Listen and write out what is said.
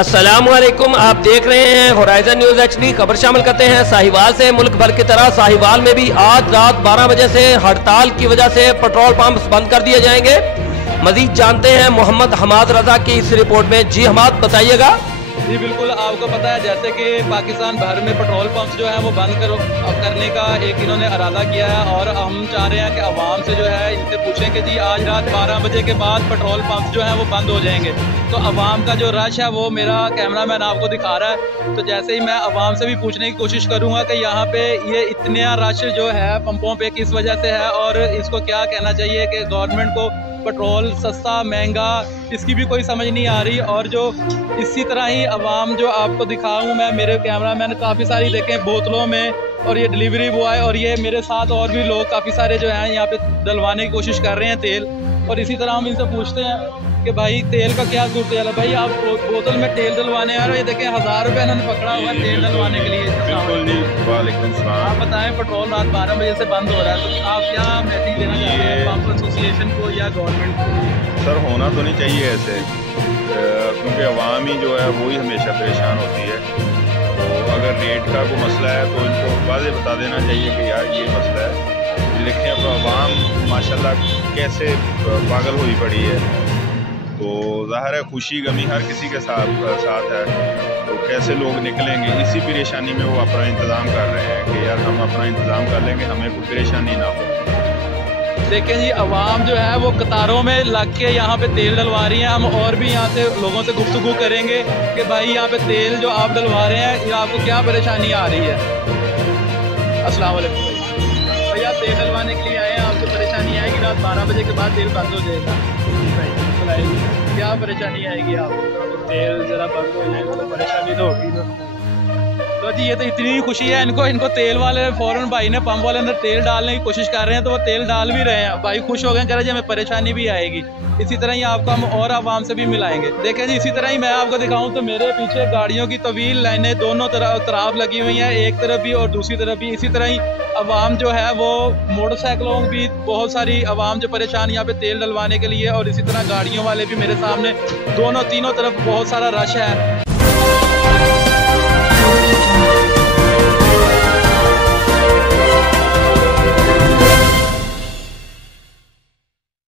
अस्सलामुअलैकुम, आप देख रहे हैं होराइजन न्यूज़ HD। खबर शामिल करते हैं साहिवाल से। मुल्क भर की तरह साहिवाल में भी आज रात 12 बजे से हड़ताल की वजह से पेट्रोल पंप बंद कर दिए जाएंगे। मजीद जानते हैं मोहम्मद हमाद रजा की इस रिपोर्ट में। जी हमाद, बताइएगा। जी बिल्कुल, आपको पता है जैसे कि पाकिस्तान भर में पेट्रोल पंप्स जो है वो बंद करने का एक इन्होंने इरादा किया है, और हम चाह रहे हैं कि आवाम से जो है इनसे पूछें कि जी आज रात 12 बजे के बाद पेट्रोल पंप्स जो हैं वो बंद हो जाएंगे। तो आवाम का जो रश है वो मेरा कैमरामैन आपको दिखा रहा है। तो जैसे ही मैं आवाम से भी पूछने की कोशिश करूँगा कि यहाँ पे ये इतना रश जो है पंपों पे किस वजह से है, और इसको क्या कहना चाहिए कि गवर्नमेंट को पेट्रोल सस्ता महंगा इसकी भी कोई समझ नहीं आ रही। और जो इसी तरह ही आवाम जो आपको दिखाऊँ मैं, मेरे कैमरामैन काफ़ी सारी देखें बोतलों में, और ये डिलीवरी बॉय और ये मेरे साथ और भी लोग काफ़ी सारे जो हैं यहाँ पे डलवाने की कोशिश कर रहे हैं तेल। और इसी तरह हम इनसे पूछते हैं कि भाई तेल का क्या सूरत है भाई, आप बोतल में तेल डलवाने आ रहे हो, ये देखें 1000 रुपये इन्होंने पकड़ा हुआ है तेल डलवाने के लिए। वालेकुम सलाम। आप बताएं, पेट्रोल रात 12 बजे से बंद हो रहा है, तो आप क्या मैसेज देना चाहते हैं पंप एसोसिएशन को या गवर्नमेंट को? सर होना तो नहीं चाहिए ऐसे, क्योंकि अवाम ही जो है वही हमेशा परेशान होती है। तो अगर रेट का कोई मसला है तो इनको वाज़ेह बता देना चाहिए कि यार ये मसला है। देखें अब अवाम माशाल्लाह कैसे पागल हुई पड़ी है, तो ज़ाहिर है खुशी गमी हर किसी के साथ है। तो कैसे लोग निकलेंगे, इसी परेशानी में वो अपना इंतज़ाम कर रहे हैं कि यार हम अपना इंतज़ाम कर लेंगे, हमें कोई परेशानी ना हो। देखें जी, आवाम जो है वो कतारों में लग के यहाँ पे तेल डलवा रही है। हम और भी यहाँ से लोगों से गुफ्तगू करेंगे कि भाई यहाँ पे तेल जो आप डलवा रहे हैं ये आपको क्या परेशानी आ रही है। अस्सलाम वालेकुम भैया, तेल डलवाने के लिए आए हैं, आपको परेशानी आएगी रात 12 बजे के बाद तेल बंद हो जाएगा? क्या परेशानी आएगी आपको? तेल ज़रा बंद हो जाएगा तो परेशानी तो होगी ना। तो जी ये तो इतनी खुशी है इनको तेल वाले फ़ौरन भाई ने पंप वाले अंदर तेल डालने की कोशिश कर रहे हैं, तो वो तेल डाल भी रहे हैं। भाई खुश हो गए, कह रहे जी हमें परेशानी भी आएगी। इसी तरह ही आपको हम और आवाम से भी मिलाएंगे। देखें जी, इसी तरह ही मैं आपको दिखाऊं तो मेरे पीछे गाड़ियों की तवील लाइनें दोनों तरफ लगी हुई हैं, एक तरफ भी और दूसरी तरफ भी। इसी तरह ही आवाम जो है वो मोटरसाइकिलों भी बहुत सारी आवाम जो परेशान यहाँ पे तेल डलवाने के लिए, और इसी तरह गाड़ियों वाले भी मेरे सामने दोनों तीनों तरफ बहुत सारा रश है।